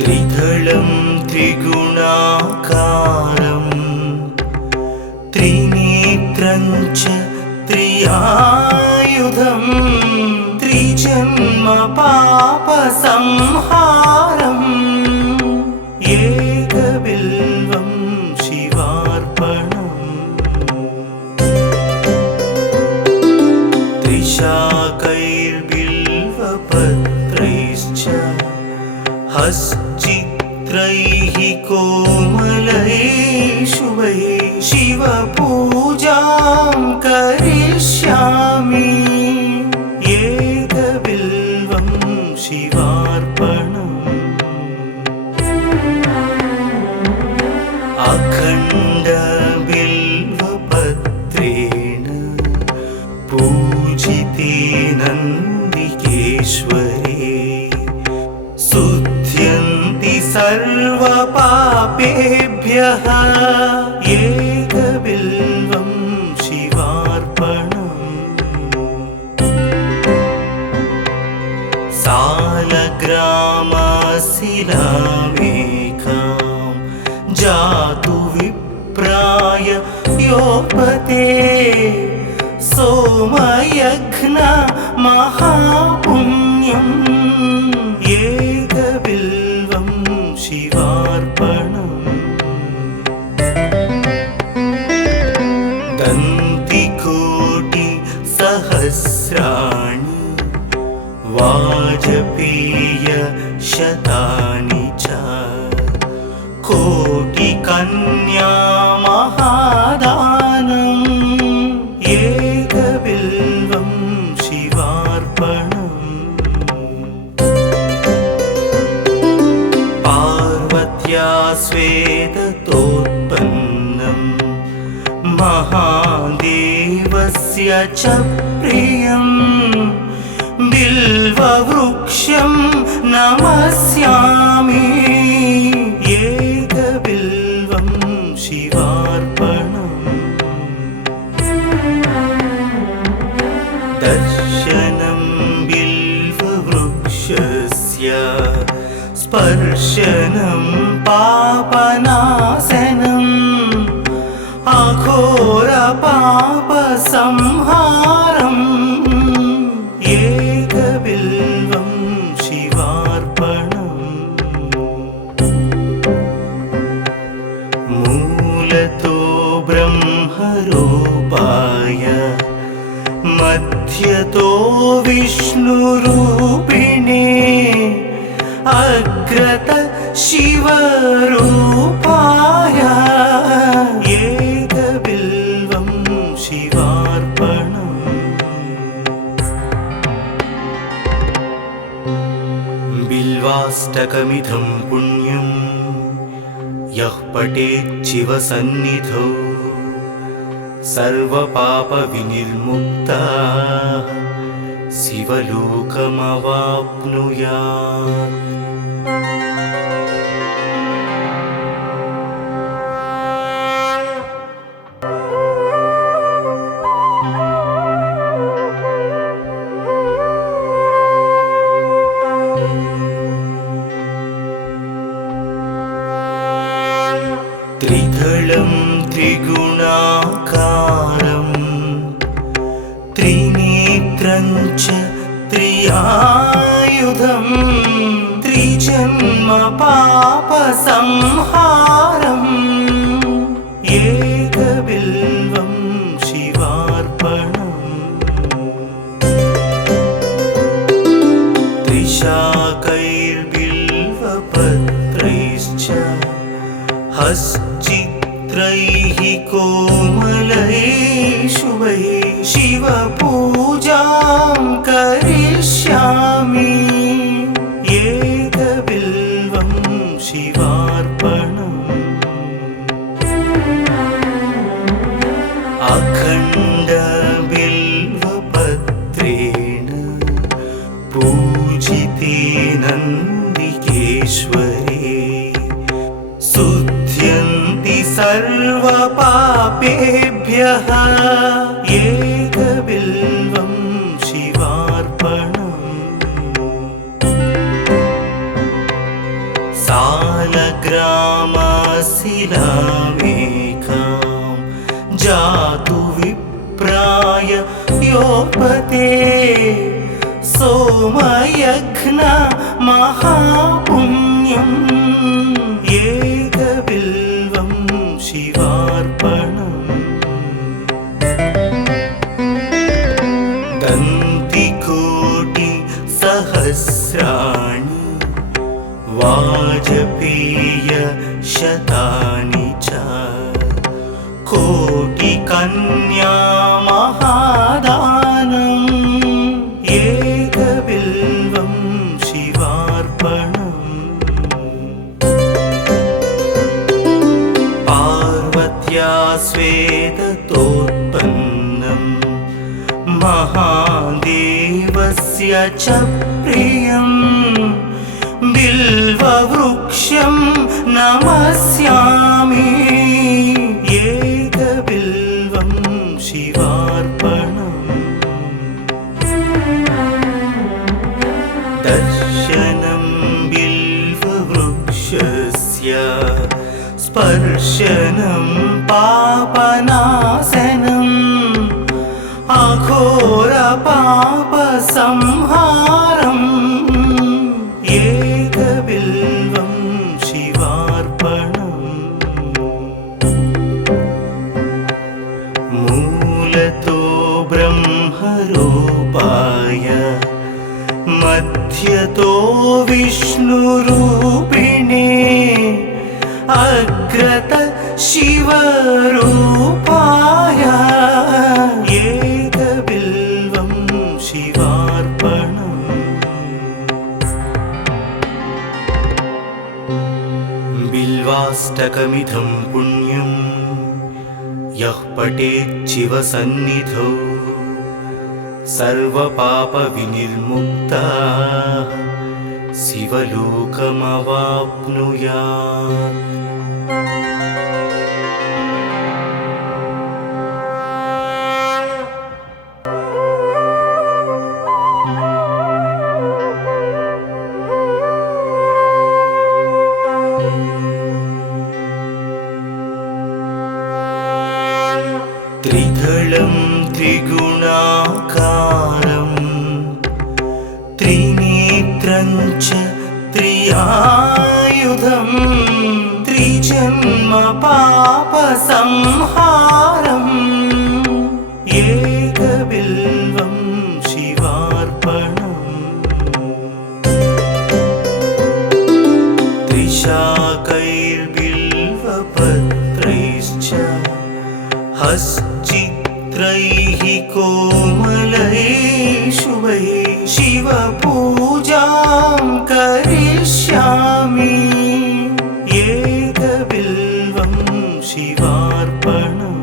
त्रिदलं त्रिगुणाकारं त्रिनेत्रं च त्रियायुधं त्रिजन्म पापसंहारम् एकबिल्वं शिवार्पणम् त्रिशाकैर्बिल्वपत्रैश्च हश्चित्रैः कोमलैः शुभैः शिवपूजां करिष्यामि एकबिल्वं शिवार्पणम् अखण्डबिल्वपत्रेण पूजिते नन्दिकेश्वरे शुध्यन्ति सर्वपापेभ्यः एकबिल्वं शिवार्पणम् सालग्रामशिलामेकां जातु विप्राय योपते सोमयज्ञ महापुण्यम् एकबिल्वं शिवार्पणम् दन्तिकोटिसहस्राणि वाजपेयशतानि च कोटिकन्या महादानम् एकबिल्वं शिवार्पणम् पार्वत्या स्वेदतोत्पन्नं महादेवस्य च प्रियं बिल्ववृक्षं नमस्यामि एकबिल्वं शिवार्पणम् दर्शनं बिल्ववृक्षस्य स्पर्शनं पापनाशनम् अघोरपापसंहारम् एकबिल्वं शिवार्पणम् मूलतो ब्रह्मरूपाय मध्यतो विष्णुरूपिणे अग्रत शिवरूपाय एकबिल्वं शिवार्पणम् बिल्वाष्टकमिदं पुण्यं यः पठेत् शिवसन्निधौ सर्वपापविनिर्मुक्तः शिवलोकमवाप्नुयात्। त्रिदलं त्रिगुणाकारं त्रिनेत्रं च त्रियायुधं त्रिजन्म पापसंहारम् एकबिल्वं शिवार्पणम् त्रिशाकैर्बिल्वपत्रैश्च हश्चित्रैः कोमलैः शुभैः शिवपूजां करिष्यामि एकबिल्वं शिवार्पणम् अखण्डबिल्वपत्रेण पूजिते नन्दिकेश्वरे शुध्यन्ति सर्वपापेभ्यः एकबिल्वं शिवार्पणम् योपते सोमयघ्न महापुण्यम् एकबिल्वं शिवार्पणम् दन्तिकोटि सहस्राणि वाजपेय शतानि च कोटिकन्या महादानम् एकबिल्वं शिवार्पणम् पार्वत्या स्वेदतोत्पन्नं महादेवस्य च प्रियम् बिल्ववृक्षं नमस्यामि एकबिल्वं शिवार्पणम् दर्शनं बिल्ववृक्षस्य स्पर्शनं पापनाशनम् अघोरपापसंहारम् एकबिल्वं शिवार्पणम् मूलतो ब्रह्मरूपाय मध्यतो विष्णुरूपिणे अग्रत शिवरूपाय एकबिल्वं शिवार्पणम् बिल्वाष्टकमिदं पुण्यं यः पठेत् शिवसन्निधौ सर्वपापविनिर्मुक्तः शिवलोकमवाप्नुयात्। त्रिदलं त्रिगुणाकारं त्रिनेत्रं च त्रियायुधं त्रिजन्म पापसंहारम् एकबिल्वं शिवार्पणम् त्रिशाकैर्बिल्वपत्रैश्च हश्चित्रैः कोमलैः शुभैः शिवपूजां करिष्यामि एकबिल्वं शिवार्पणम्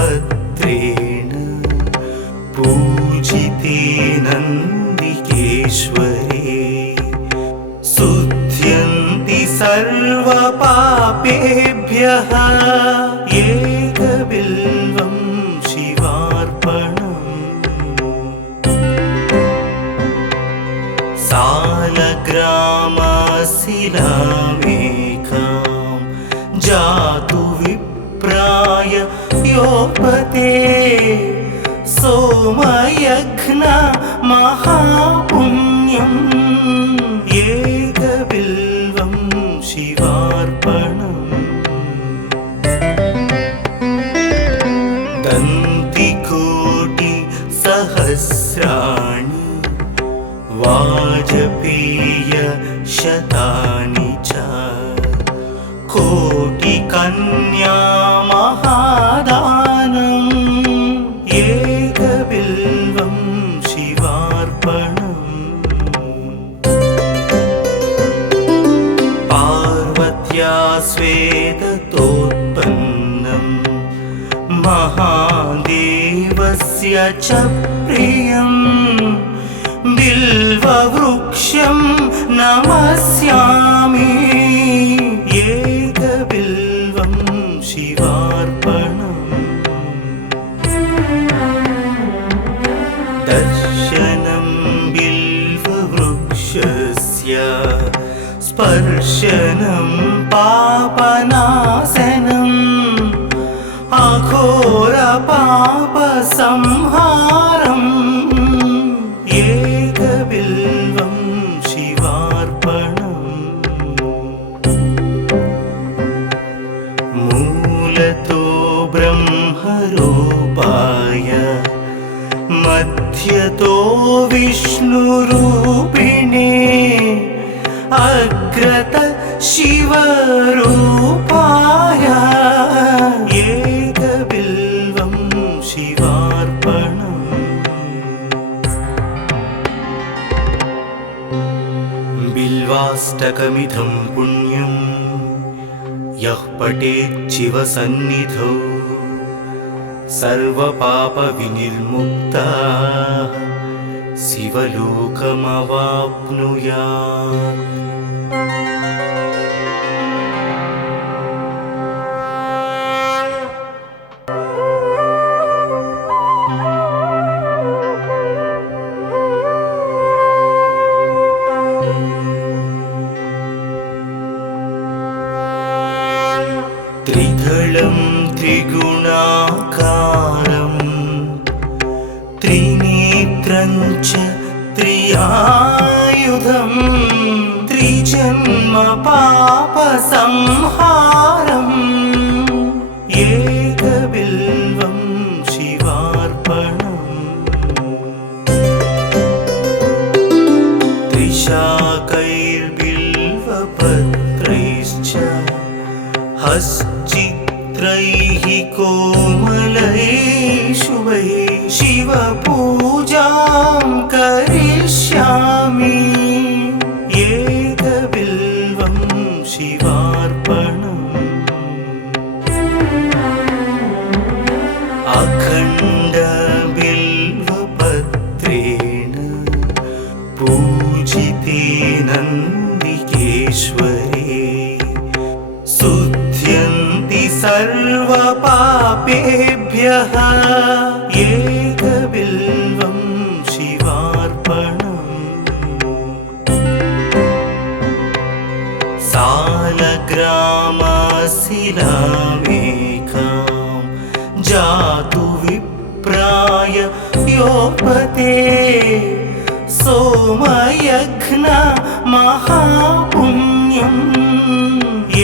अखण्डबिल्वपत्रेण पूजिते नन्दिकेश्वरे शुध्यन्ति सर्वपापेभ्यः एकबिल्वं शिवार्पणम् सालग्रामशिलामेकां जातु विप्राय योपते सोमयघ्न महापुण्यम् एकबिल्वं शिवार्पणम् दन्तिकोटि सहस्राणि वाजपेय शतानि च कोटिकन्या महादानम् एकबिल्वं शिवार्पणम् पार्वत्या स्वेदतोत्पन्नं महादेवस्य च प्रियम् बिल्ववृक्षं नमस्यामि एकबिल्वं शिवार्पणम् दर्शनं बिल्ववृक्षस्य स्पर्शनं पापना अघोर पाप संहारम् एकबिल्वं शिवार्पणम् मूलतो ब्रह्मरूपाय मध्यतो विष्णुरूपिणे अग्रत शिवरूपाय एकबिल्वं शिवार्पणम् बिल्वाष्टकमिदं पुण्यं यः पठेत् शिवसन्निधौ सर्वपापविनिर्मुक्तः शिवलोकमवाप्नुयात्। त्रिदलं त्रिगुणाकारं त्रिनेत्रं च त्रियायुधं त्रिजन्म पापसंहारम् एकबिल्वं शिवार्पणम् त्रिशाकैर्बिल्वपत्रैश्च हश्चित्रैः कोमलैः शुभैः शिवपूजां करिष्यामि एकबिल्वं शिवार्पणम् अखण्डबिल्वपत्रेण पूजिते नन्दिकेश्वरे शुध्यन्ति सर्वपापेभ्यः एकबिल्वं शिवार्पणम् सालग्रामशिलामेकां जातु विप्राय योपते सोमयज्ञ महापुण्यम्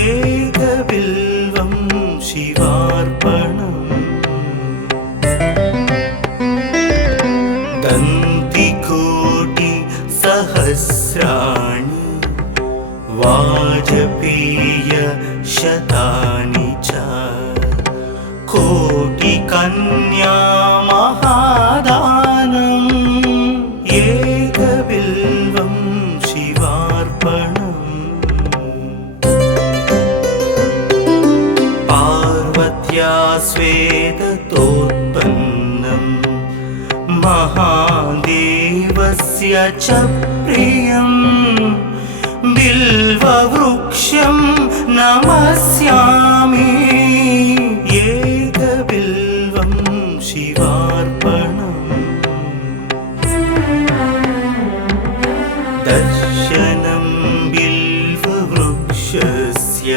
एकबिल्वं शिवार्पणम् दन्तिकोटिसहस्राणि वाजपेयशतानि च कोटिकन्या महादानम् एकबिल्वं शिवार्पणम् पार्वत्या स्वेदतोत्पन्नं महादेवस्य च प्रियं बिल्ववृक्षं नमस्यामि एकबिल्वं शिवार्पणम् दर्शनं बिल्ववृक्षस्य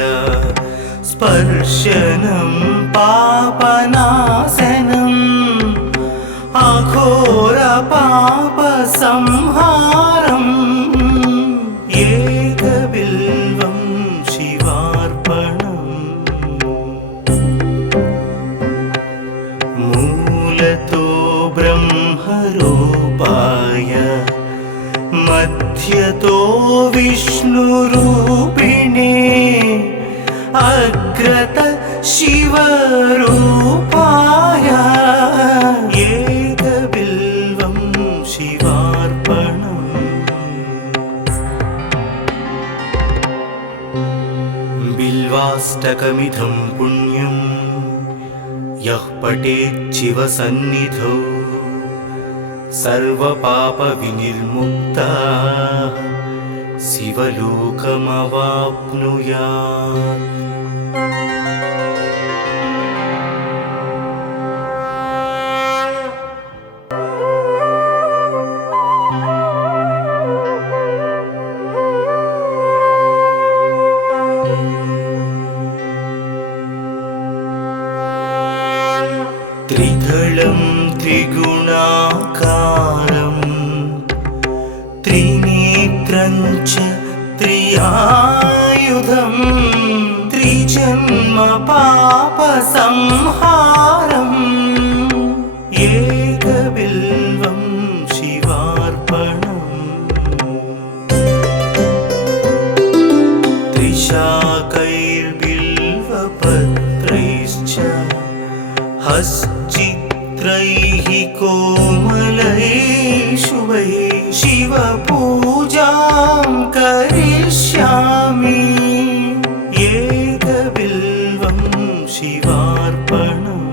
स्पर्शनं पापनाशनम् अघोर पापसंहारम् एकबिल्वं शिवार्पणम् मूलतो ब्रह्मरूपाय मध्यतो विष्णुरूपिणे अग्रत शिवरूपाय एकबिल्वं शिवार्पणम् बिल्वाष्टकमिदं पुण्यं यः पठेत् शिवसन्निधौ सर्वपापविनिर्मुक्तः शिवलोकमवाप्नुयात्। त्रिदलं त्रिगुणाकारं त्रिनेत्रं च त्रियायुधं त्रिजन्म पापसंहारम् एकबिल्वं शिवार्पणम् त्रिशाकैर्बिल्वपत्रैश्च हश्चित्रैः कोमलैः शुभैः शिवपूजां करिष्यामि एकबिल्वं शिवार्पणम्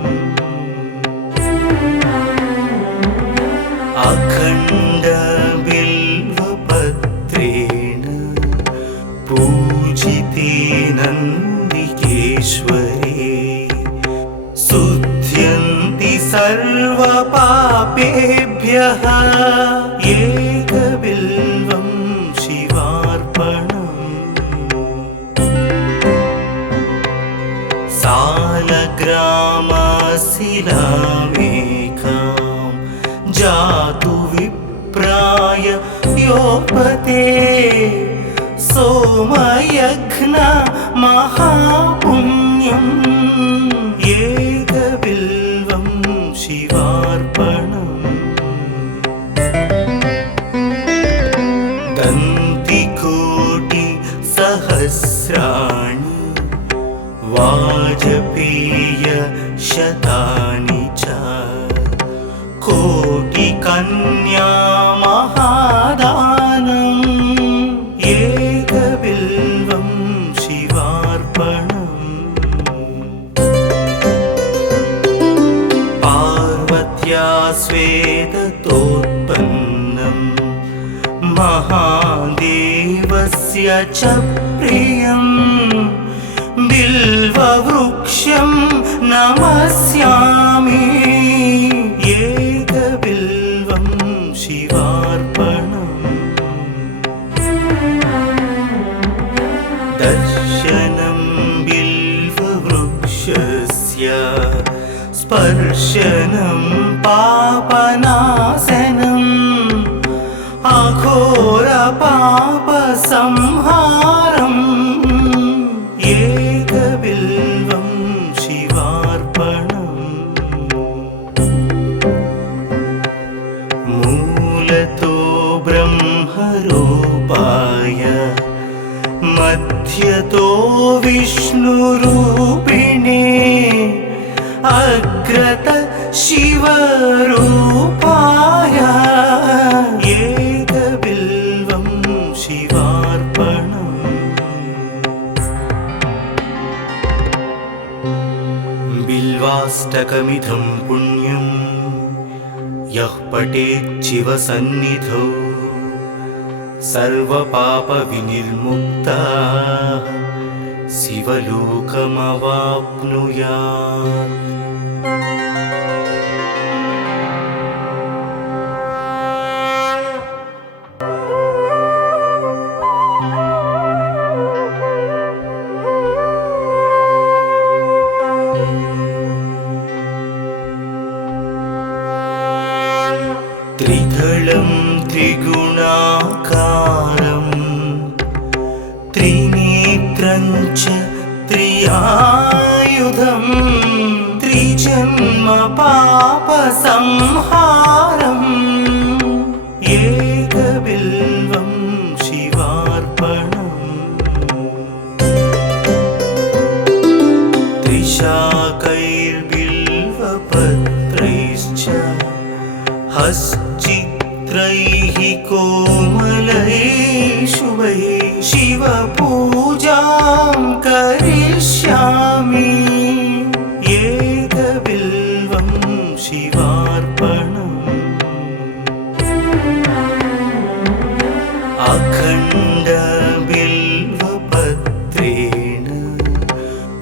अखण्डबिल्वपत्रेण पूजिते नन्दिकेश्वरे शुध्यन्ति सर्वपापेभ्यः एकबिल्वं शिवार्पणम् सालग्रामशिलामेकां जातु विप्राय योपते सोमयज्ञ महापुण्यम् एकबिल्वं शिवार्पणम् दन्तिकोटिसहस्राणि वाजपेयशतानि च कोटिकन्या महादानम् एकबिल्वं शिवार्पणम् पार्वत्या स्वेदतोत्पन्नं महादेवस्य च प्रियम् बिल्ववृक्षं नमस्यामि एकबिल्वं शिवार्पणम् दर्शनं बिल्ववृक्षस्य स्पर्शनं पापनाशनम् अघोरपापसंहारम् एकबिल्वं शिवार्पणम् मूलतो ब्रह्मरूपाय मध्यतो विष्णुरूपिणे अग्रत शिवरूपाय एकबिल्वं शिवार्पणम् बिल्वाष्टकमिदं पुण्यं यः पठेत् शिवसन्निधौ सर्वपापविनिर्मुक्तः शिवलोकमवाप्नुयात्। त्रिदलं त्रिगुणाकारं त्रिनेत्रं च त्रियायुधं त्रिजन्म पापसंहारम् एकबिल्वं शिवार्पणम् त्रिशाकैर्बिल्वपत्रैश्च हश्चित्रैः कोमलैः शुभैः शिवपूजां करिष्यामि एकबिल्वं शिवार्पणम् अखण्डबिल्वपत्रेण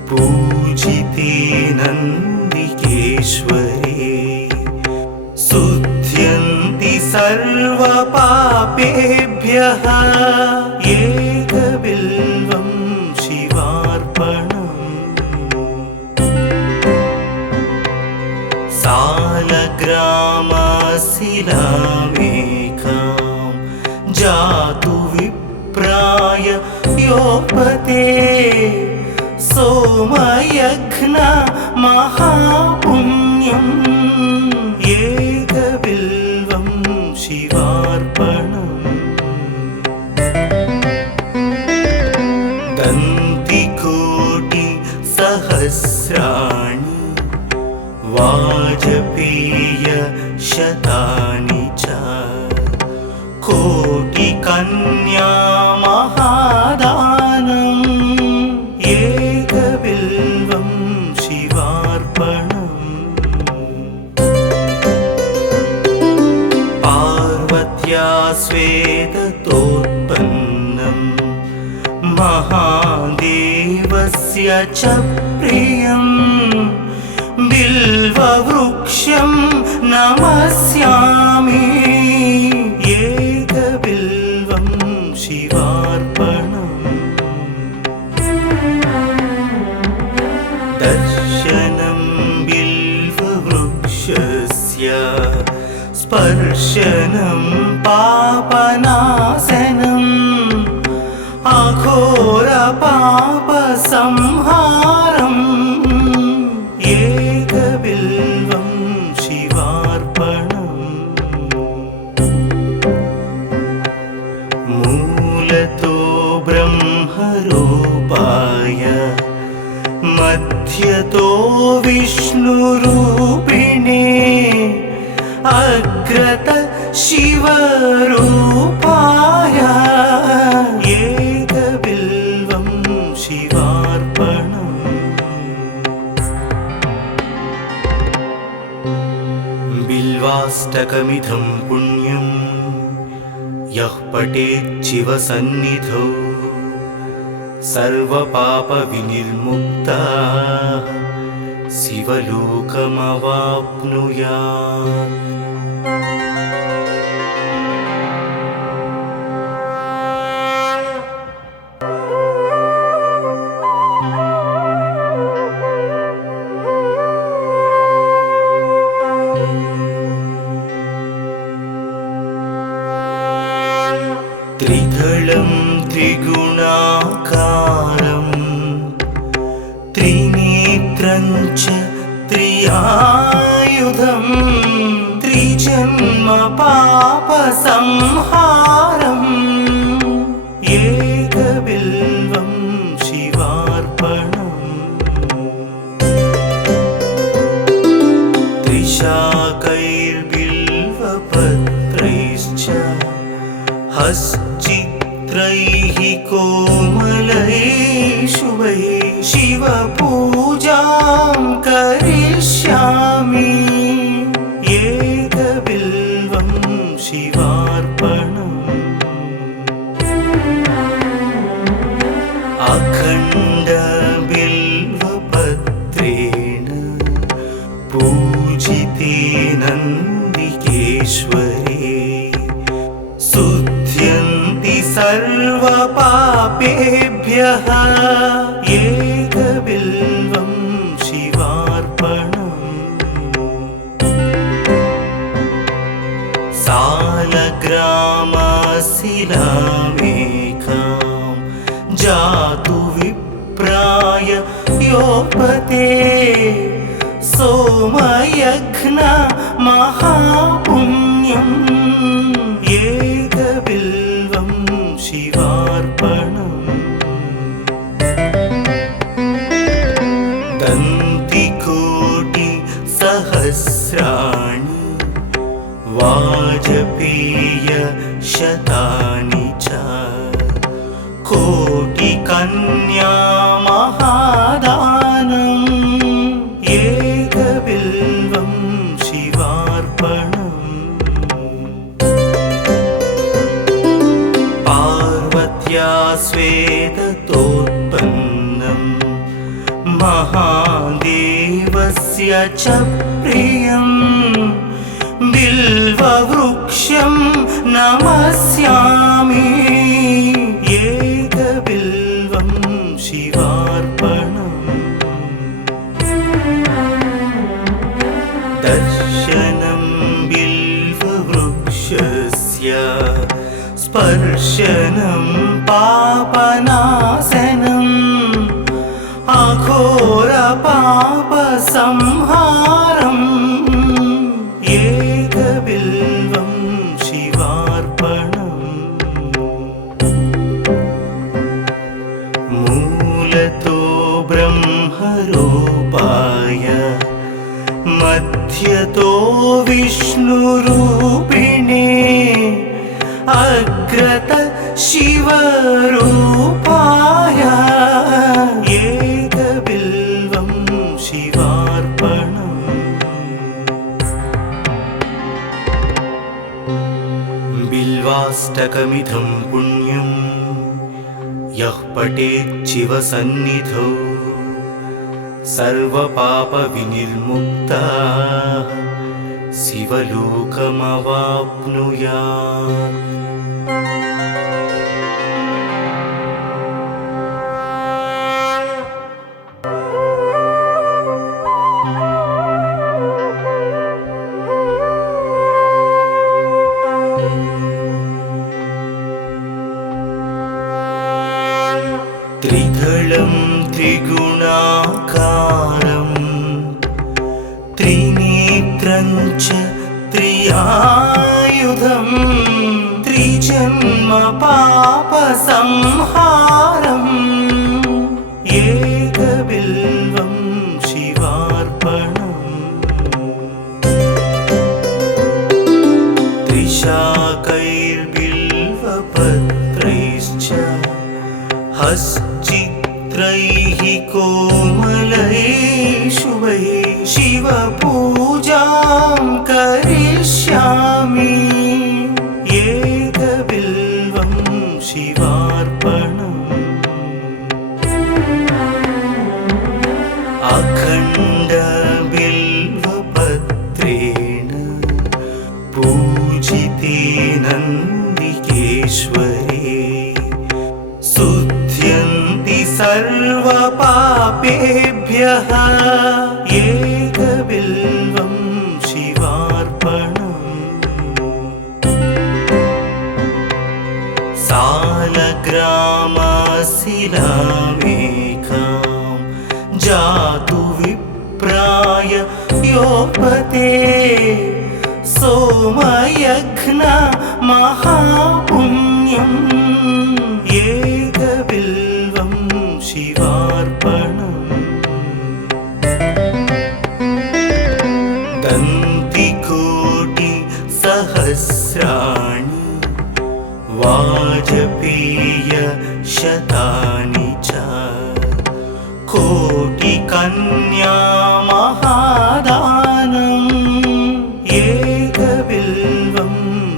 पूजिते नन्दिकेश्वरे शुध्यन्ति सर्वपापेभ्यः एकबिल्वं शिवार्पणम् सालग्रामशिलामेकां जातु विप्राय योपते सोमयघ्न महापुण्यम् एकबिल्वं शिवार्पणम् दन्तिकोटि सहस्राणि वाजपेय शतानि च कोटिकन्या महादानम् एकबिल्वं शिवार्पणम् पार्वत्या स्वेदतोत्पन्नं महादेवस्य च प्रियं बिल्ववृक्षं नमस्यामि एकबिल्वं शिवार्पणम् दर्शनं बिल्ववृक्षस्य स्पर्शनं पापनाशनम् अघोरपापसंहारम् एकबिल्वं शिवार्पणम् मूलतो ब्रह्मरूपाय मध्यतो विष्णुरूपिणे अग्रत शिवरूपाय एकबिल्वं शिवार्पणम् बिल्वाष्टकमिदं पुण्यं यः पठेत् शिवसन्निधौ सर्वपापविनिर्मुक्तः शिवलोकमवाप्नुयात्। त्रिदलं त्रिगुणाकारं त्रिनेत्रं च त्रियायुधं त्रिजन्म पापसंहारम् एकबिल्वं शिवार्पणम् त्रिशाकैर्बिल्वपत्रैश्च हश्चित्रैः कोमलैः शुभैः शिवपूजां करिष्यामि एकबिल्वं शिवार्पणम् अखण्डबिल्वपत्रेण पूजिते नन्दिकेश्वरे शुध्यन्ति सर्वपापेभ्यः एकबिल्वं शिवार्पणम् सालग्रामशिलामेकां जातु विप्राय योपते सोमयघ्न महापुण्यम् एकबिल्वं शिवार्पणम् दन्तिकोटि सहस्राणि वाजपेय शतानि च कोटिकन्या महादानम् एकबिल्वं शिवार्पणम् पार्वत्या स्वेदतोत्पन्नं महादेवस्य च प्रियं बिल्ववृक्षं नमस्यामि एकबिल्वं शिवार्पणम् दर्शनं स्पर्शनं पापनाशनम् अघोरपापसंहारम् एकबिल्वं शिवार्पणम् मूलतो ब्रह्मरूपाय मध्यतो विष्णुरूपिणे अग्रत शिवरूपाय एकबिल्वं शिवार्पणम् बिल्वाष्टकमिदं पुण्यं यः पठेत् शिवसन्निधौ सर्वपापविनिर्मुक्तः शिवलोकमवाप्नुयात्। त्रिदलं त्रिगुणाकारं त्रिनेत्रं च त्रियायुधं त्रिजन्म पापसंहारम् एकबिल्वं शिवार्पणम् त्रिशाकैर्बिल्वपत्रैश्च हश्चित्रैः कोमलैः शुभैः शिवपूजां करिष्यामि एकबिल्वं शिवार्पणम् अखण्डबिल्वपत्रेण पूजिते नन्दिकेश्वरे शुद्ध्यन्ति सर्वपापेभ्यः एकबिल्वं शिवार्पणम् सालग्रामशिलामेकां जातु विप्राय योपते सोमयज्ञ महापुण्यम् एकबिल्वं शिवार्पणम् दन्तिकोटिसहस्राणि वाजपेयशतानि च कोटिकन्या महादानम् एकबिल्वं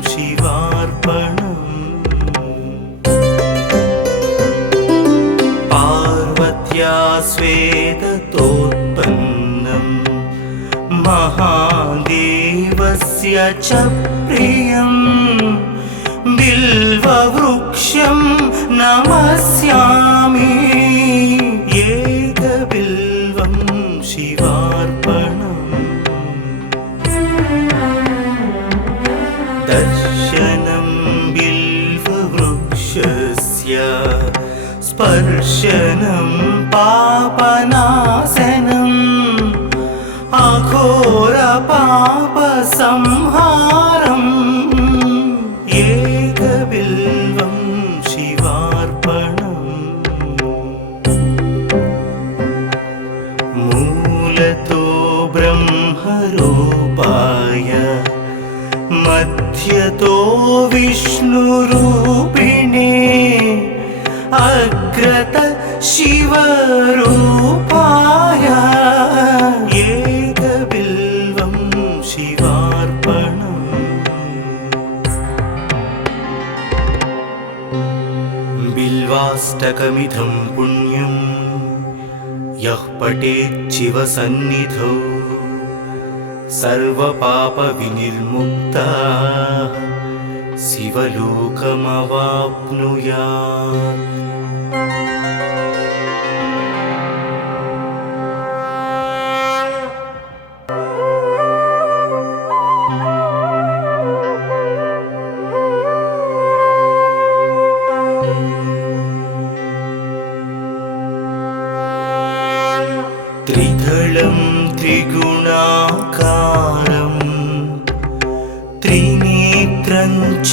शिवार्पणम् पार्वत्या स्वेदतोत्पन्नं महादेवस्य च प्रियं बिल्ववृक्षं नमस्यामि एकबिल्वं शिवार्पणम् दर्शनं बिल्ववृक्षस्य स्पर्शनं पापनाशनम् अघोरपापसंहारम् एकबिल्वं शिवार्पणम् मूलतो ब्रह्मरूपाय मध्यतो विष्णुरूपिणे अग्रत शिवरूपाय एकबिल्वं शिवार्पणम् बिल्वाष्टकमिदं पुण्यं यः पठेत् शिवसन्निधौ सर्वपापविनिर्मुक्तः शिवलोकमवाप्नुयात्। च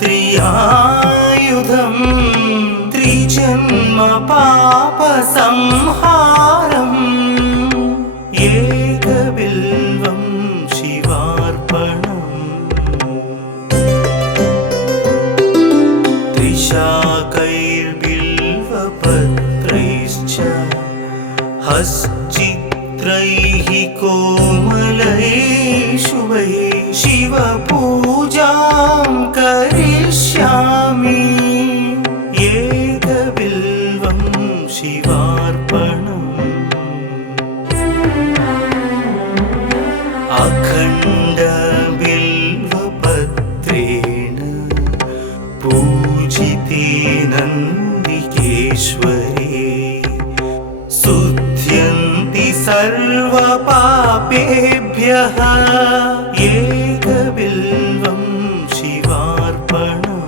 त्रियायुधं त्रिजन्म पापसंहारम् एकबिल्वं शिवार्पणम् त्रिशाकैर्बिल्वपत्रैश्च हश्चित्रैः कोमलैः शुभैः शिवपूजां करिष्यामि एकबिल्वं शिवार्पणम् अखण्डबिल्वपत्रेण पूजिते नन्दिकेश्वरे शुध्यन्ति सर्वपापेभ्यः एकबिल्वं शिवार्पणम्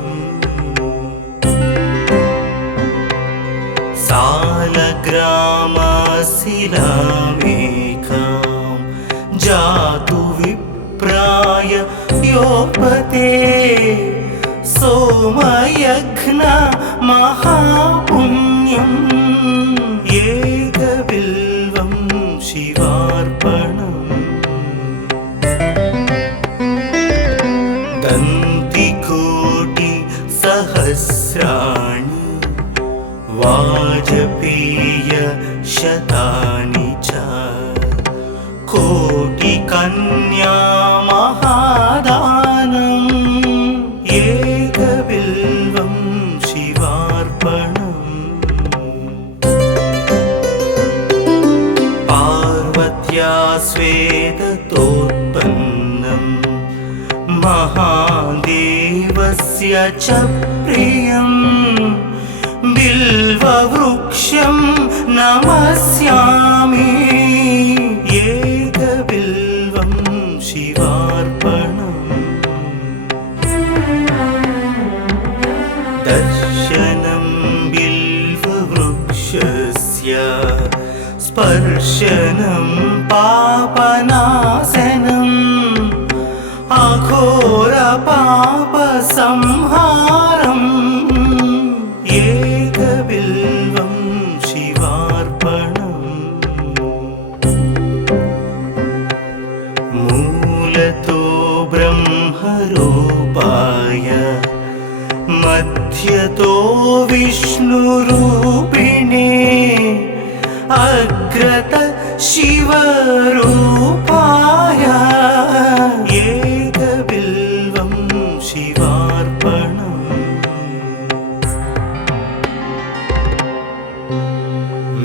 सालग्रामशिलामेकां जातु विप्राय योपते सोमयज्ञ महापुण्यम् एकबिल्वं शिवार्पणम् दन्तिकोटिसहस्राणि वाजपेयशतानि च कोटिकन्या महादानम् एकबिल्वं शिवार्पणम् पार्वत्या स्वेदतोत्पन्नं महादेवस्य च प्रियं बिल्ववृक्षं नमस्यामि एकबिल्वं शिवार्पणम् दर्शनं बिल्ववृक्षस्य स्पर्शनं पापनाशनम् अघोरपापसंहारम् एकबिल्वं शिवार्पणम् मूलतो ब्रह्मरूपाय मध्यतो विष्णुरूपिणे अग्रत शिवरूपाय एकबिल्वं शिवार्पणम्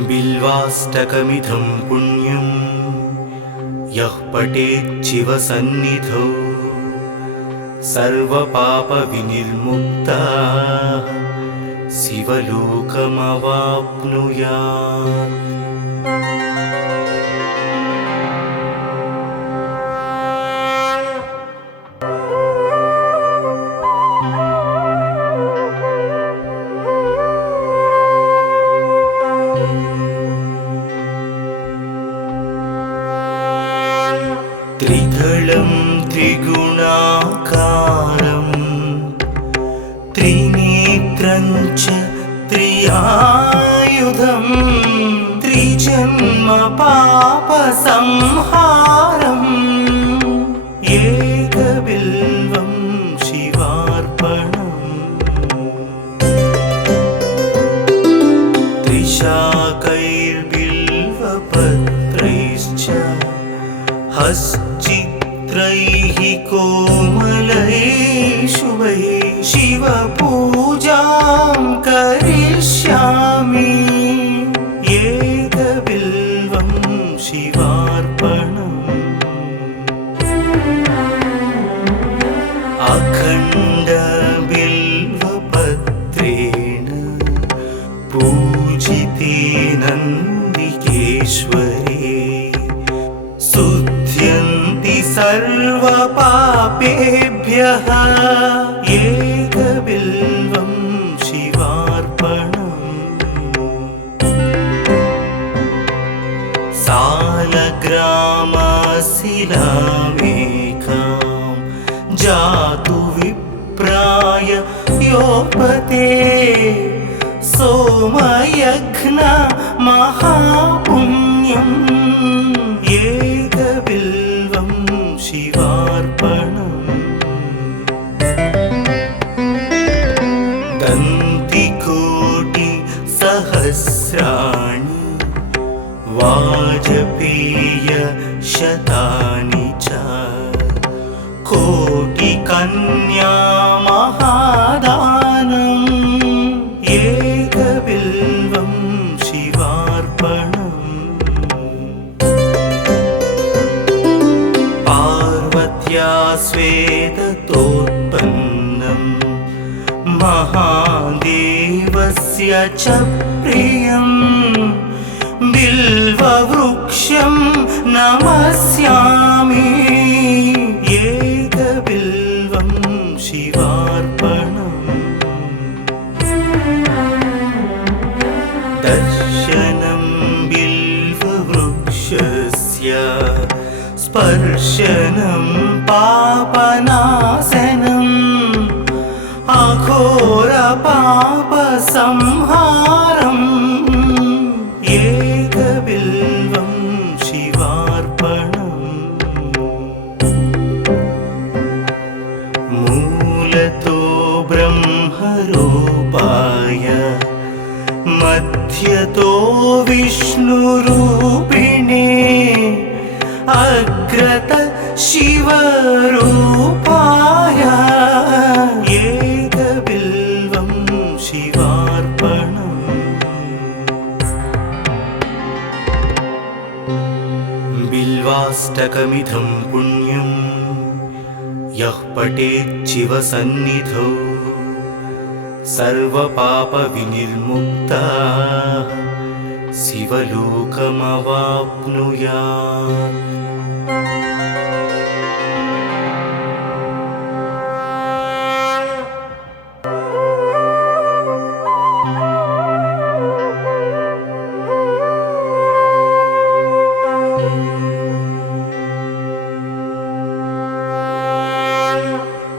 बिल्वाष्टकमिदं पुण्यं यः पठेत् शिवसन्निधौ सर्वपापविनिर्मुक्तः शिवलोकमवाप्नुयात् त्रिदलं त्रिगुणाकारं त्रिनेत्रं च त्रियायुधं त्रिजन्म पापसंहारम् एकबिल्वं शिवार्पणम् त्रिशाकैर्बिल्वपत्रैश्च हश्चित्रैः कोमलैः शुभैः शिवपूजां करिष्यामि एकबिल्वं शिवार्पणम् अखण्डबिल्वपत्रेण पूजिते नन्दिकेश्वरे शुध्यन्ति सर्वपापेभ्यः एकबिल्वं शिवार्पणम् सालग्रामशिलामेकां जातु विप्राय विप्राय योपते सोमयघ्न महापुण्यम् एकबिल्वं शिवार्पणम् दन्तिकोटि सहस्राणि वाजपेय शतानि च कोटिकन्या महादानम् एकबिल्वं शिवार्पणम् पार्वत्या स्वेदतोत्पन्नम् महादेवस्य च प्रियम् बिल्ववृक्षं नमस्यामि एकबिल्वं शिवार्पणम् दर्शनं बिल्ववृक्षस्य स्पर्शनं पापनाशनम् अघोरपापसंहारम् एकबिल्वं शिवार्पणम् मूलतो ब्रह्मरूपाय मध्यतो विष्णुरूपिणे अग्रत शिवरूपाय एकबिल्वं शिवार्पणम् बिल्वाष्टकमिदं पुण्यं यः पठेत् शिवसन्निधौ सर्वपापविनिर्मुक्तः शिवलोकमवाप्नुयात्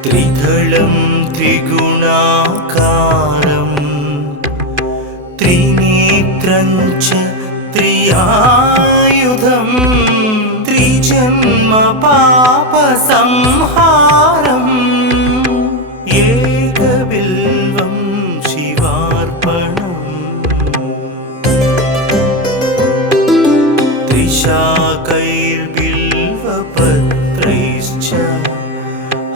त्रिदलं त्रिगुणाकारं त्रिनेत्रं च त्रियायुधं त्रिजन्म पापसंहारम् एकबिल्वं शिवार्पणम् त्रिशाकैर्बिल्वपत्रैश्च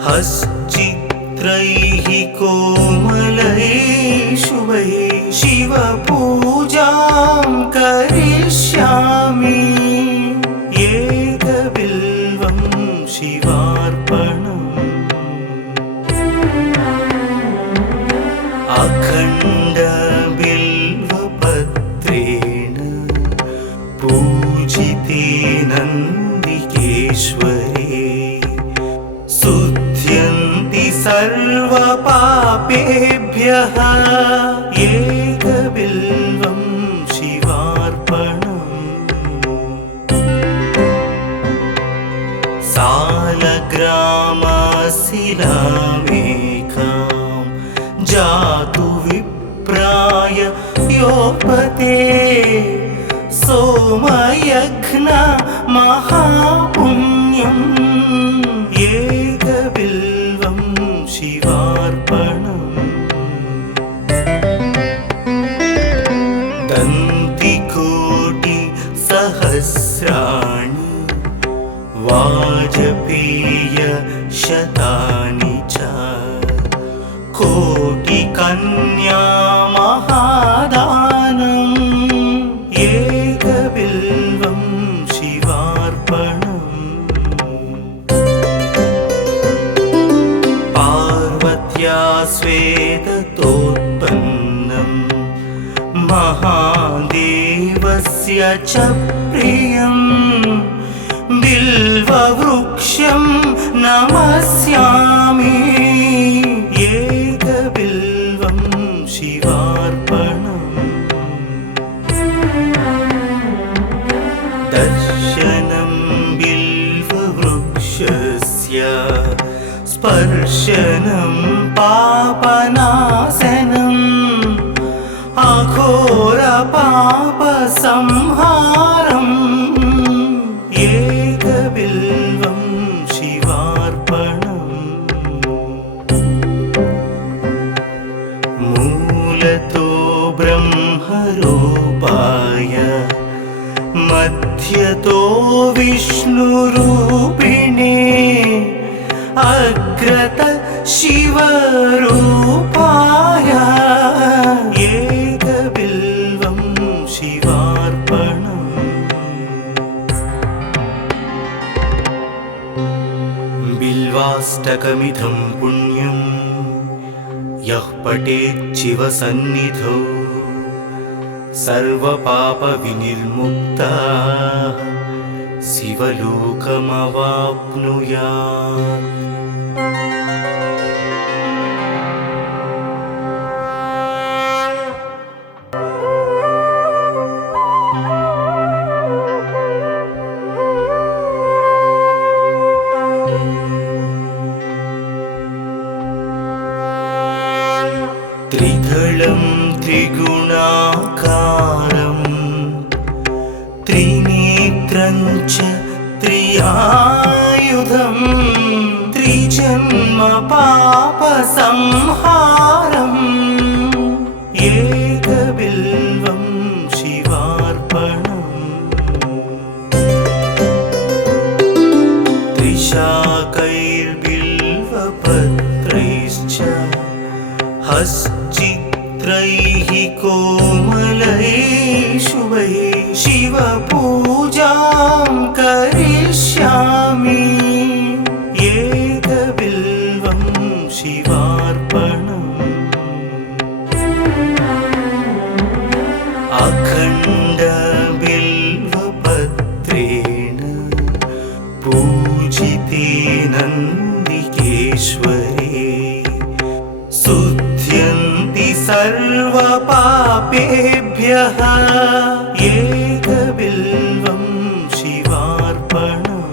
हश्चित्रैः कोमलैः शुभैः शिवपूजां करिष्यामि एकबिल्वं शिवार्पणम् अखण्डबिल्वपत्रेण पूजिते नन्दिकेश्वरे शुध्यन्ति सर्वपापेभ्यः एकबिल्वं शिवार्पणम् सालग्रामशिलामेकां जातु विप्राय योपते सोमयघ्न महापुण्यम् एकबिल्वं शिवार्पणम् दन्तिकोटि सहस्राणि वाजपेय शतानि च कोटिकन्या महादानम् एकबिल्वं शिवार्पणम् पार्वत्या स्वेदतोत्पन्नम् महादेवस्य च प्रियम् बिल्ववृक्षं नमस्यामि एकबिल्वं शिवार्पणम् दर्शनं बिल्ववृक्षस्य स्पर्शनं पापनाशनम् अघोरपापसंहारम् एकबिल्वं शिवार्पणम् मूलतो ब्रह्मरूपाय मध्यतो विष्णुरूपिणे अग्रत शिवरूपाय एकबिल्वं शिवार्पणम् बिल्वाष्टकमिदं पुण्यं यः पठेत् शिवसन्निधौ सर्वपापविनिर्मुक्तः शिवलोकमवाप्नुयात्। त्रिदलं त्रिगुणाकारं त्रिनेत्रं च त्रियायुधं त्रिजन्म पापसंहारम् एकबिल्वं शिवार्पणम् त्रिशाकैर्बिल्वपत्रैश्च हश्चित्रैः कोमलैः शुभैः शिवपूजां करिष्यामि एकबिल्वं शिवार्पणम् अखण्डबिल्वपत्रेण पूजिते नन्दिकेश्वरे शुद्ध्यन्ति सर्वपापेभ्यः एकबिल्वं शिवार्पणम्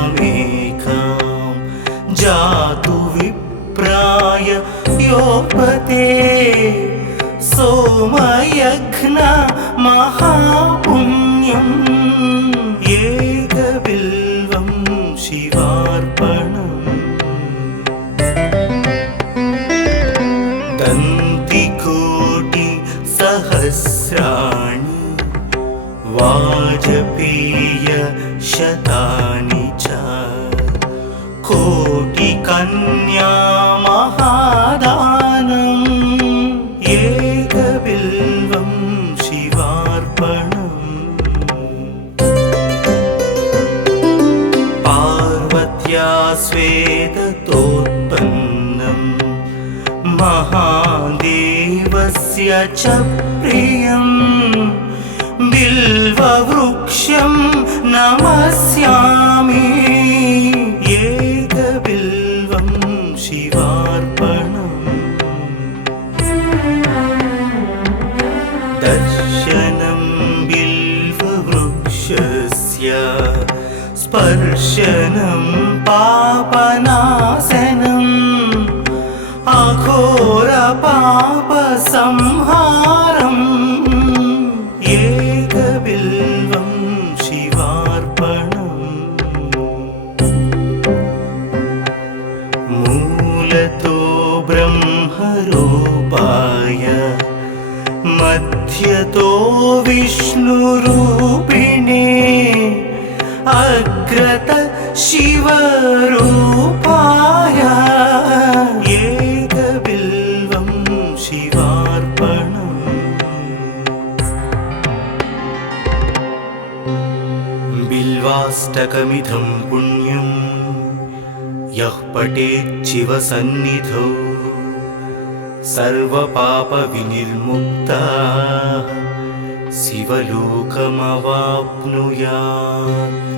सालग्रामशिलामेकां जातु विप्राय योपते सोमयज्ञ महापुण्यम् एकबिल्वं शिवार्पणम् दन्तिकोटिसहस्राणि वाजपेयशतानि च कोटिकन्या महादानम् एकबिल्वं शिवार्पणम् पार्वत्या स्वेदतोत्पन्नं महादेवस्य च प्रियं बिल्ववृक्षं नमस्यामि एकबिल्वं शिवार्पणम् दर्शनं बिल्ववृक्षस्य स्पर्शनं पापनाशनम् अघोरपापसंहारम् एकबिल्वं शिवार्पणम् मूलतो ब्रह्मरूपाय मध्यतो विष्णुरूपिणे अग्रत शिवरूपाय एकबिल्वं शिवार्पणम् बिल्वाष्टकमिदं पुण्यं यः पठेत् शिवसन्निधौ सर्वपापविनिर्मुक्तः शिवलोकमवाप्नुयात्।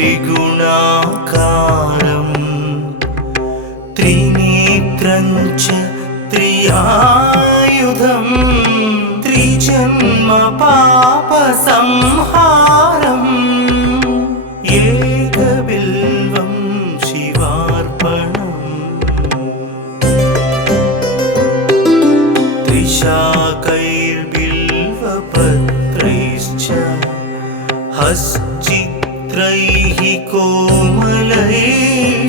त्रिगुणाकारं त्रिनेत्रं च त्रियायुधं त्रिजन्म पापसंहारम् एकबिल्वं शिवार्पणम् त्रिशाकैर्बिल्वपत्रैश्च हश्चित्रैः कोमलैः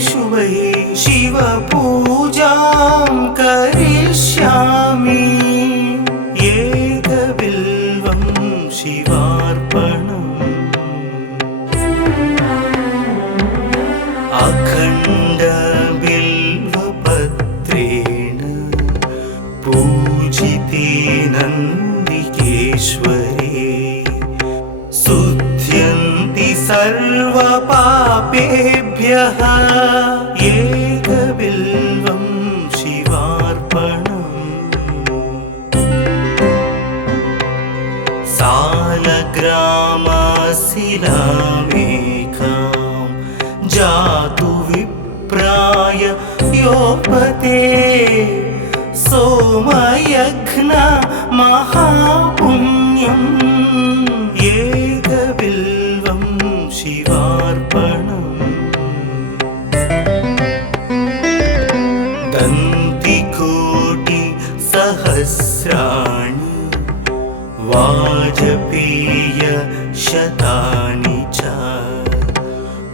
शुभैः शिवपूजां करिष्यामि एकबिल्वं शिवार्पणम् अखण्डबिल्वपत्रेण पूजिते नन्दिकेश्वरे शुध्यन्ति सर्वपापेभ्यः एकबिल्वं शिवार्पणम् सालग्रामशिलामेकां जातु विप्राय योपते सोमयज्ञ महापुण्यम् एकबिल्वं शिवार्पणम् दन्तिकोटिसहस्राणि वाजपेयशतानि च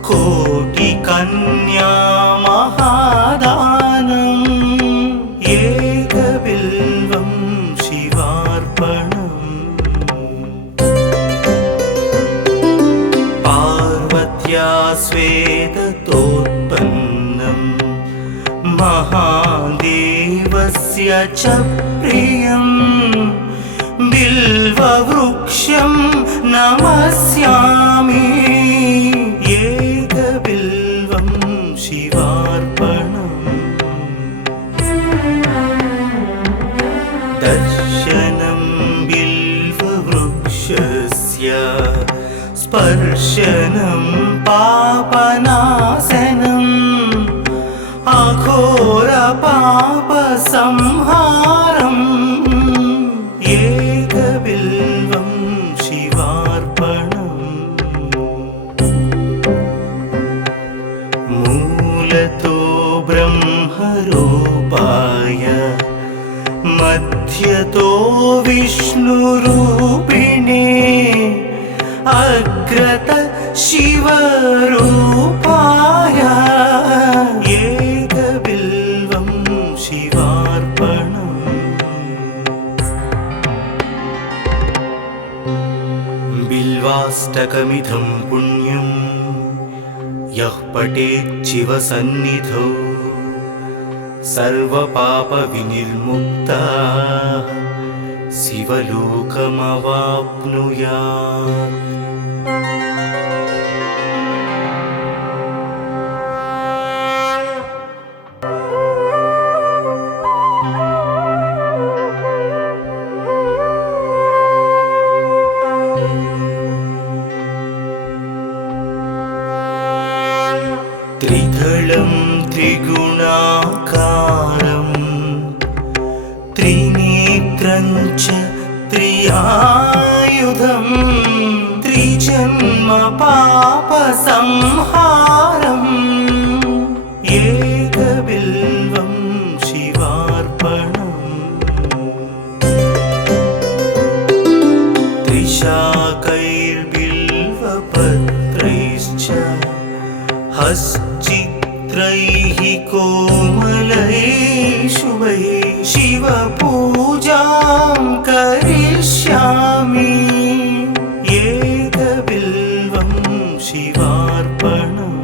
कोटिकन्या महादानम् एकबिल्वं शिवार्पणम् पार्वत्या श्वेततोत्पन्नं महादेवस्य च प्रियं बिल्ववृक्षं नमस्यामि एकबिल्वं शिवार्पणम् दर्शनं बिल्ववृक्षस्य स्पर्शनं पापनाशनम् अघोरपापसंहारम् एकबिल्वं शिवार्पणम् मूलतो ब्रह्मरूपाय मध्यतो विष्णुरूपिणे अग्रत शिवरूपाय एकबिल्वं शिवार्पणम् बिल्वाष्टकमिदं पुण्यं यः पठेत् शिवसन्निधौ सर्वपापविनिर्मुक्तः शिवलोकमवाप्नुयात्। त्रिदलं त्रिगुणाकारं त्रिनेत्रं च त्रियायुधं त्रिजन्म पापसंहारम् एकबिल्वं शिवार्पणम् त्रिशाकैर्बिल्वपत्रैश्च हश्चित्रैः कोमलैः शुभैः शिवपूजां करिष्यामि एकबिल्वं शिवार्पणम्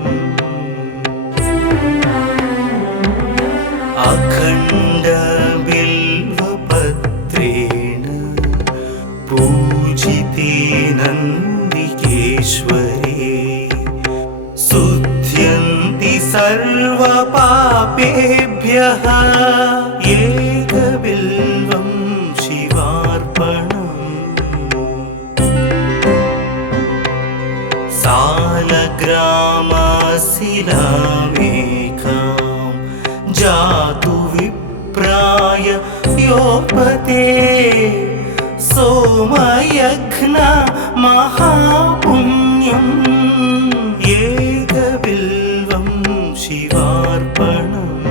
अखण्डबिल्वपत्रेण पूजिते नन्दिकेश्वरे शुध्यन्ति सर्वपापेभ्यः एकबिल्वं शिवार्पणम् सालग्राम जातु विप्राय योपते सोमयघ्न महापुण्यम् एकबिल्वं शिवार्पणम्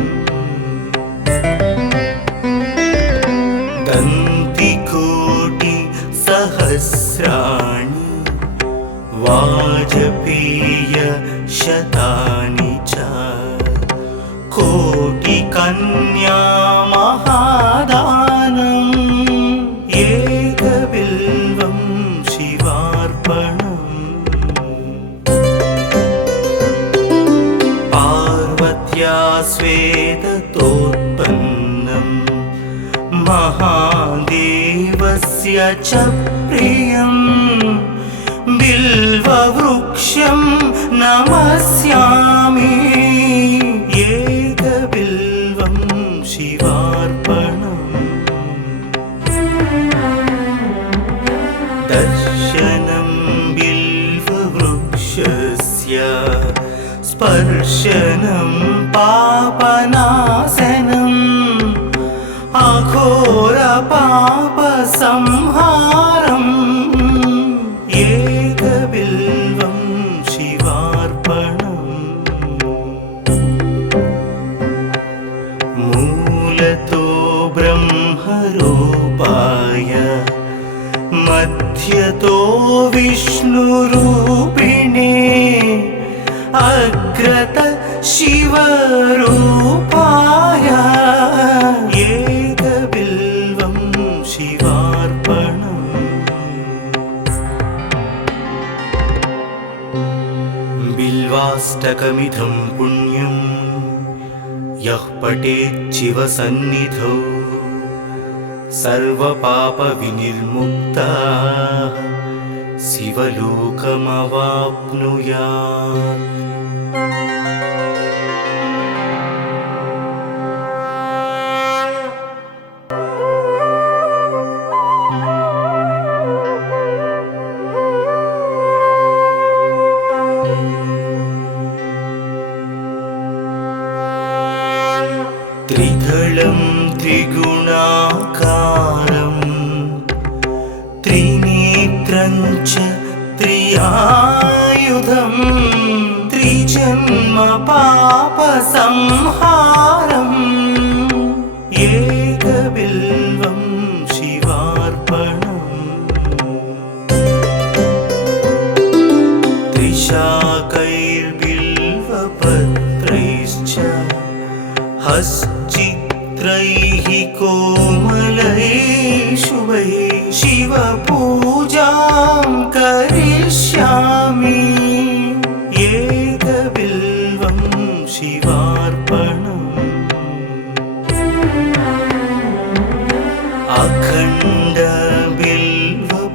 दन्तिकोटि सहस्राणि वाजपेय शतानि च कोटिकन्या महादानम् एकबिल्वं शिवार्पणम् पार्वत्या स्वेदतोत्पन्नम् महादेवस्य च प्रियम् बिल्ववृक्षं नमस्यामि एकबिल्वं शिवार्पणम् दर्शनं बिल्ववृक्षस्य स्पर्शनं पापनाशनम् अघोरपापसंहारम् एकबिल्वं शिवार्पणम् मूलतो ब्रह्मरूपाय मध्यतो विष्णुरूपिणे अग्रत शिवरूपाय एकबिल्वं शिवार्पणम् बिल्वाष्टकमिदं पुण्यं यः पठेत् शिवसन्निधौ सर्वपापविनिर्मुक्तः शिवलोकमवाप्नुयात्। त्रिदलं त्रिगुणाकारं त्रिनेत्रं च त्रियायुधं त्रिजन्म पापसंहारम् एकबिल्वं शिवार्पणम् त्रिशाकैर्बिल्वपत्रैश्च हश्चित्रैः कोमलैः शुभैः शिवपूजां करिष्यामि एकबिल्वं शिवार्पणम्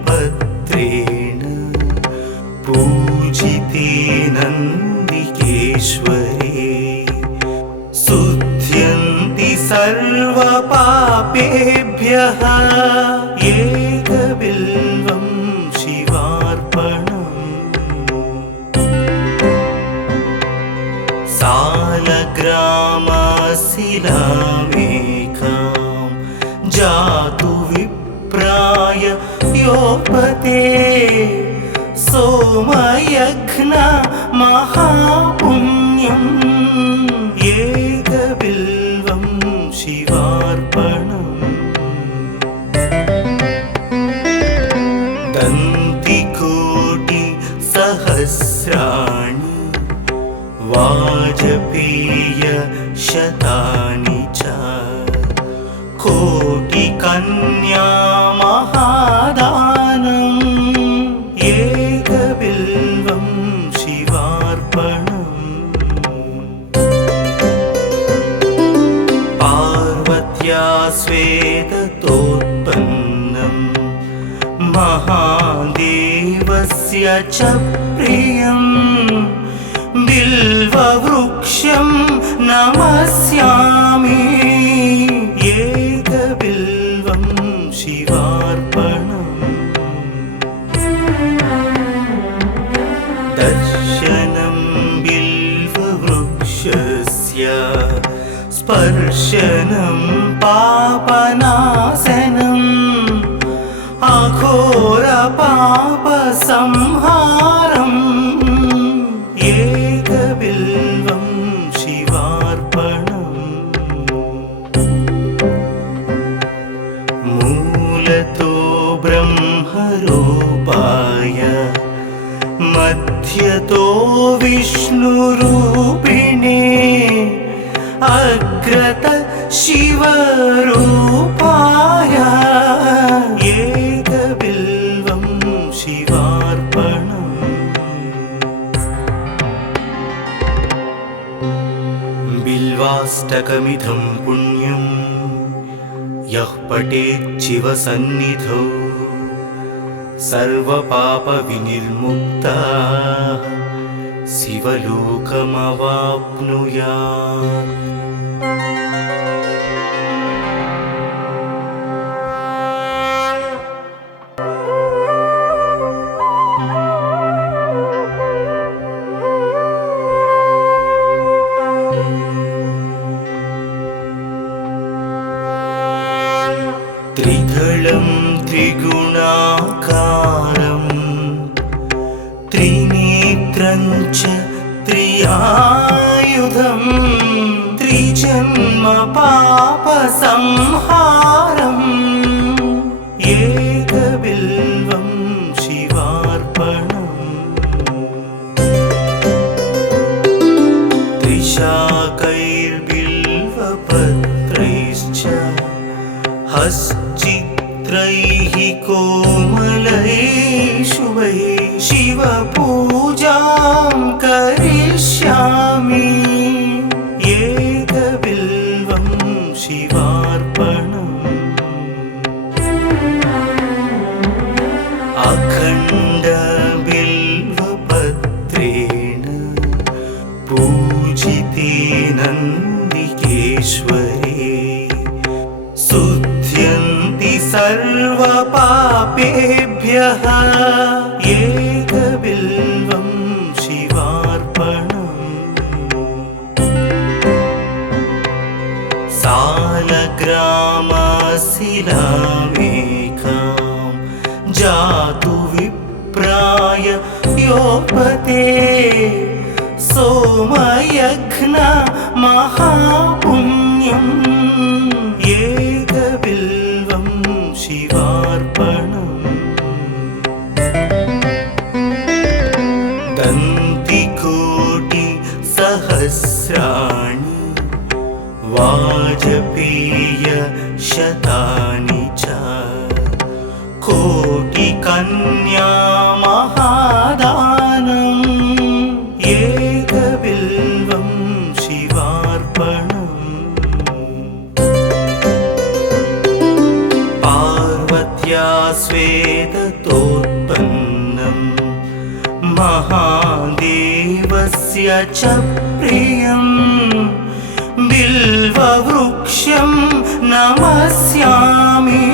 अखण्डबिल्वपत्रेण पूजिते नन्दिकेश्वरे शुध्यन्ति सर्वपापेभ्यः एकबिल्वं शिवार्पणम् सालग्रामशिलामेकां जातु विप्राय योपते सोमयघ्न महापुण्यम् एकबिल्वं शिवार्पणम् दन्तिकोटि सहस्राणि वाजपेय शतानि च कोटिकन्या महादानम् एकबिल्वं शिवार्पणम् पार्वत्या स्वेदतोत्पन्नम् महादेवस्य च प्रियम् बिल्ववृक्षं नमस्यामि एकबिल्वं शिवार्पणम् दर्शनं बिल्ववृक्षस्य दर्शनं पापनाशनम् अघोरपापसंहारम् एकबिल्वं शिवार्पणम् मूलतो ब्रह्मरूपाय मध्यतो विष्णुरूपिणे अग्रत शिवरूपाय एकबिल्वं शिवार्पणम् बिल्वाष्टकमिदं पुण्यं यः पठेत् शिवसन्निधौ सर्वपापविनिर्मुक्तः शिवलोकमवाप्नुयात्। त्रिदलं त्रिगुणाकारं त्रिनेत्रं च त्रियायुधं त्रिजन्म पापसंहारम् एकबिल्वं शिवार्पणम् त्रिशाकैर्बिल्वपत्रैश्च हश्चित्रैः कोमलैः शुभैः शिवपूजां करिष्यामि एकबिल्वं शिवार्पणम् अखण्डबिल्वपत्रेण पूजिते नन्दिकेश्वरे शुद्ध्यन्ति सर्वपापेभ्यः एकबिल्वं शिवार्पणम् सालग्रामशिलामेकां जातु विप्राय योपते सोमयज्ञ महापुण्यम् एकबिल्वं शिवार्पणम् दन्तिकोटिसहस्राणि वाजपेयशतानि च कोटिकन्या महादानम् एकबिल्वं शिवार्पणम् पार्वत्या श्वेततोत्पन्नं महादेवस्य च प्रियं बिल्ववृक्षं नमस्यामि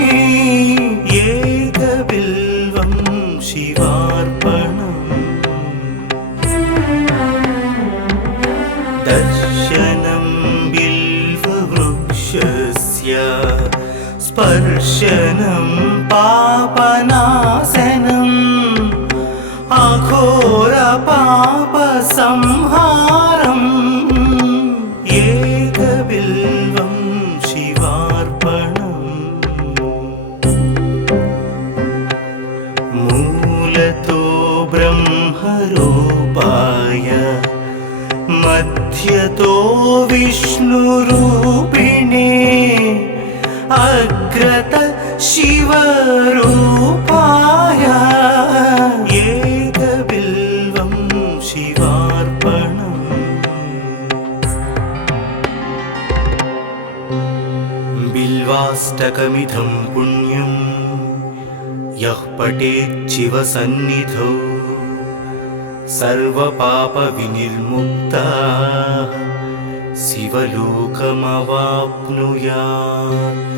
एकबिल्वं शिवार्पणम् दर्शनं बिल्ववृक्षस्य स्पर्शनं पापनाशनम् अघोरपापसंहारम् एकबिल्वं शिवार्पणम् मूलतो ब्रह्मरूपाय मध्यतो विष्णुरूपिणे अग्रत शिवरूपाय एकबिल्वं शिवार्पणम् बिल्वाष्टकमिदं पुण्यं यः पठेत् शिवसन्निधौ सर्वपापविनिर्मुक्तः शिवलोकमवाप्नुयात्।